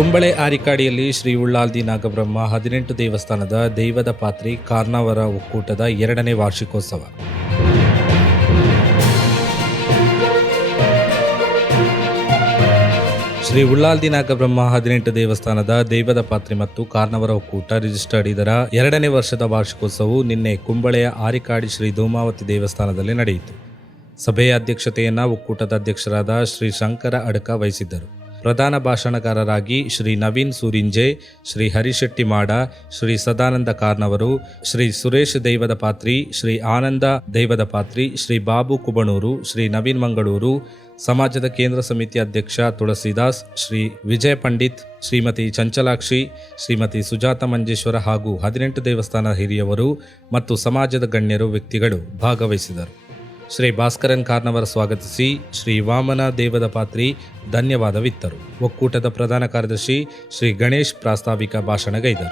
ಕುಂಬಳೆ ಆರಿಕಾಡಿಯಲ್ಲಿ ಶ್ರೀ ಉಳ್ಳಾಲ್ದಿ ನಾಗಬ್ರಹ್ಮ 18 ದೇವಸ್ಥಾನದ ದೈವದ ಪಾತ್ರಿ ಕಾರ್ನಾವರ ಒಕ್ಕೂಟದ 2ನೇ ವಾರ್ಷಿಕೋತ್ಸವ. ಶ್ರೀ ಉಳ್ಳಾಲ್ದಿ ನಾಗಬ್ರಹ್ಮ 18 ದೇವಸ್ಥಾನದ ದೈವದ ಪಾತ್ರಿ ಮತ್ತು ಕಾರ್ನಾವರ ಒಕ್ಕೂಟ ರಿಜಿಸ್ಟರ್ಡ್ ಇದರ 2ನೇ ವರ್ಷದ ವಾರ್ಷಿಕೋತ್ಸವವು ನಿನ್ನೆ ಕುಂಬಳೆಯ ಆರಿಕಾಡಿ ಶ್ರೀ ಧೂಮಾವತಿ ದೇವಸ್ಥಾನದಲ್ಲಿ ನಡೆಯಿತು. ಸಭೆಯ ಅಧ್ಯಕ್ಷತೆಯನ್ನು ಒಕ್ಕೂಟದ ಅಧ್ಯಕ್ಷರಾದ ಶ್ರೀ ಶಂಕರ ಅಡಕ ವಹಿಸಿದ್ದರು. ಪ್ರಧಾನ ಭಾಷಣಕಾರರಾಗಿ ಶ್ರೀ ನವೀನ್ ಸೂರಿಂಜೆ, ಶ್ರೀ ಹರಿಶೆಟ್ಟಿ ಮಾಡ, ಶ್ರೀ ಸದಾನಂದ ಕಾರ್ನವರು, ಶ್ರೀ ಸುರೇಶ್ ದೈವದ ಪಾತ್ರಿ, ಶ್ರೀ ಆನಂದ ದೈವದ ಪಾತ್ರಿ, ಶ್ರೀ ಬಾಬು ಕುಬಣೂರು, ಶ್ರೀ ನವೀನ್ ಮಂಗಳೂರು, ಸಮಾಜದ ಕೇಂದ್ರ ಸಮಿತಿ ಅಧ್ಯಕ್ಷ ತುಳಸಿದಾಸ್, ಶ್ರೀ ವಿಜಯ ಪಂಡಿತ್, ಶ್ರೀಮತಿ ಚಂಚಲಾಕ್ಷಿ, ಶ್ರೀಮತಿ ಸುಜಾತ ಮಂಜೇಶ್ವರ ಹಾಗೂ 18 ದೇವಸ್ಥಾನ ಹಿರಿಯವರು ಮತ್ತು ಸಮಾಜದ ಗಣ್ಯರು ವ್ಯಕ್ತಿಗಳು ಭಾಗವಹಿಸಿದರು. ಶ್ರೀ ಭಾಸ್ಕರನ್ ಕಾರ್ನವರ ಸ್ವಾಗತಿಸಿ ಶ್ರೀ ವಾಮನ ದೇವದ ಪಾತ್ರಿ ಧನ್ಯವಾದವಿತ್ತರು. ಒಕ್ಕೂಟದ ಪ್ರಧಾನ ಕಾರ್ಯದರ್ಶಿ ಶ್ರೀ ಗಣೇಶ್ ಪ್ರಾಸ್ತಾವಿಕ ಭಾಷಣಗೈದರು.